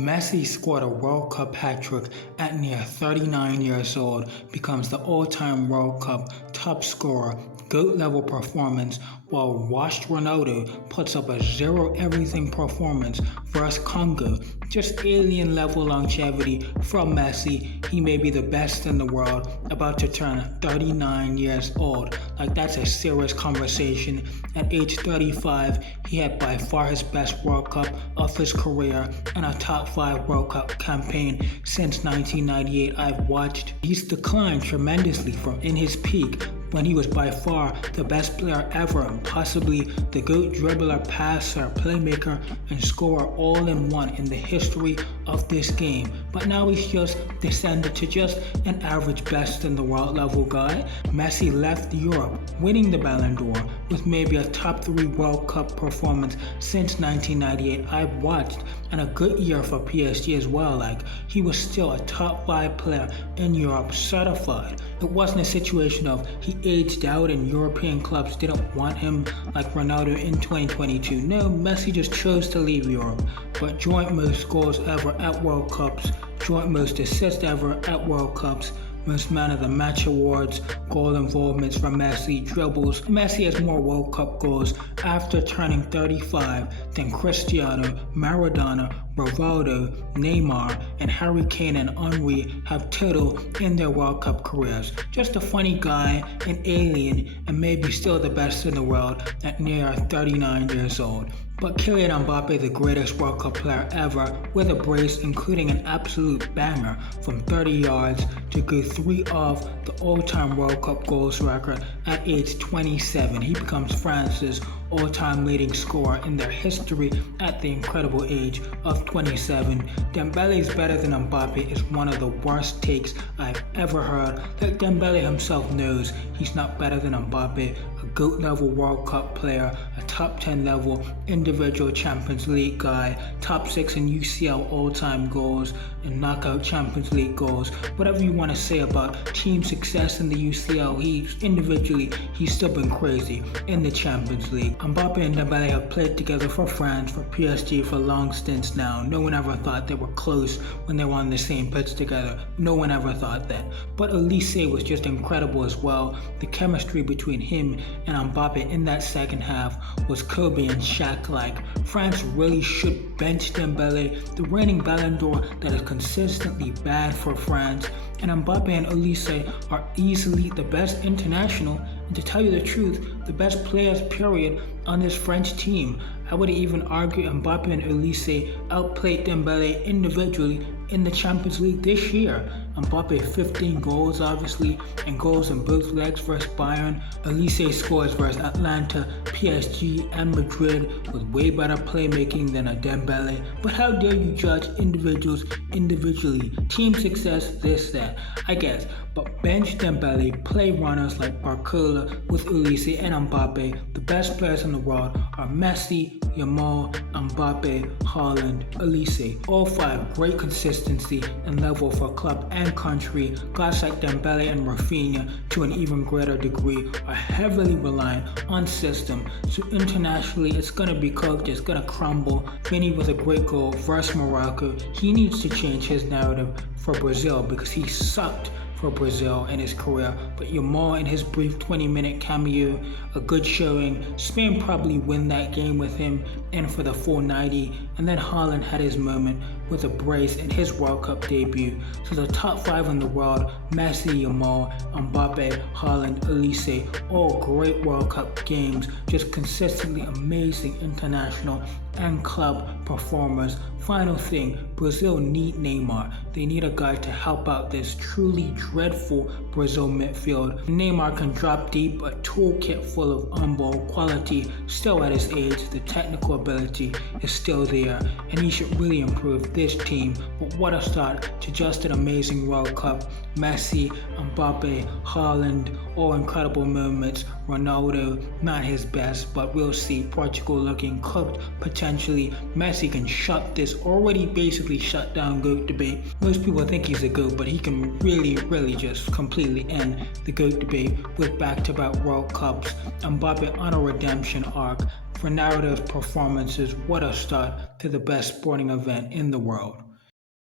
Messi scored a World Cup hat-trick at near 39 years old, becomes the all-time World Cup top scorer, GOAT-level performance, while washed Ronaldo puts up a zero-everything performance versus Congo. Just alien-level longevity from Messi. He may be the best in the world, about to turn 39 years old. Like, that's a serious conversation. At age 35, he had by far his best World Cup of his career and a top 5 World Cup campaign since 1998 I've watched. He's declined tremendously from in his peak when he was by far the best player ever and possibly the GOAT dribbler, passer, playmaker, and scorer all in one in the history of this game. But now he's just descended to just an average best in the world level guy. Messi left Europe winning the Ballon d'Or with maybe a top 3 World Cup performance since 1998 I've watched, and a good year for PSG as well. Like, he was still a top 5 player in Europe certified. It wasn't a situation of he aged out and European clubs didn't want him like Ronaldo in 2022. No, Messi just chose to leave Europe. But joint most goals ever at World Cups, joint most assists ever at World Cups, most man of the match awards, goal involvements from Messi, dribbles. Messi has more World Cup goals after turning 35 than Cristiano, Maradona, Rivaldo, Neymar, and Harry Kane and Henry have total in their World Cup careers. Just a funny guy, an alien, and maybe still the best in the world at near 39 years old. But Kylian Mbappe, the greatest World Cup player ever, with a brace including an absolute banger from 30 yards to go 3 off the all-time World Cup goals record at age 27. He becomes France's all-time leading scorer in their history at the incredible age of 27. Dembele is better than Mbappe is one of the worst takes I've ever heard. That Dembele himself knows he's not better than Mbappe, a GOAT-level World Cup player, a top 10 level individual Champions League guy, top 6 in UCL all-time goals and knockout Champions League goals. Whatever you want to say about team success in the UCL, he's still been crazy in the Champions League. Mbappe and Dembele have played together for France, for PSG for long stints now. No one ever thought they were close when they were on the same pitch together. No one ever thought that. But Elise was just incredible as well. The chemistry between him and Mbappe in that second half was Kobe and Shaq-like. France really should bench Dembele, the reigning Ballon d'Or that is consistently bad for France. And Mbappe and Elise are easily the best international, and to tell you the truth, the best players period on this French team. I would even argue Mbappe and Elise outplayed Dembele individually in the Champions League this year. Mbappe 15 goals obviously, and goals in both legs versus Bayern. Elise scores versus Atlanta, PSG, and Madrid with way better playmaking than a Dembele. But how dare you judge individuals individually? Team success, this, that, I guess. But bench Dembele, play runners like Barcola with Elise and Mbappe. The best players in the world are Messi, Yamal, Mbappe, Haaland, Elise. All 5 great consistency and level for club and country. Guys like Dembele and Rafinha, to an even greater degree, are heavily reliant on system. So internationally, it's gonna be cooked, it's gonna crumble. Vinny with a great goal versus Morocco. He needs to change his narrative for Brazil because he sucked for Brazil in his career, but Yamal in his brief 20-minute cameo, a good showing. Spain probably win that game with him in for the full 90, and then Haaland had his moment with a brace in his World Cup debut. So the top 5 in the world, Messi, Yamal, Mbappe, Haaland, Elise, all great World Cup games, just consistently amazing international and club performers. Final thing, Brazil need Neymar. They need a guy to help out this truly dreadful Brazil midfield. Neymar can drop deep, a toolkit full of on-ball quality. Still at his age, the technical ability is still there, and he should really improve this team. But what a start to just an amazing World Cup. Messi, Mbappe, Haaland, all incredible moments. Ronaldo, not his best, but we'll see. Portugal looking cooked potentially. Messi can shut this already basically shut down GOAT debate. Most people think he's a GOAT, but he can really just completely end the GOAT debate with back-to-back World Cups. Mbappe on a redemption arc. For narrative performances, what a start to the best sporting event in the world.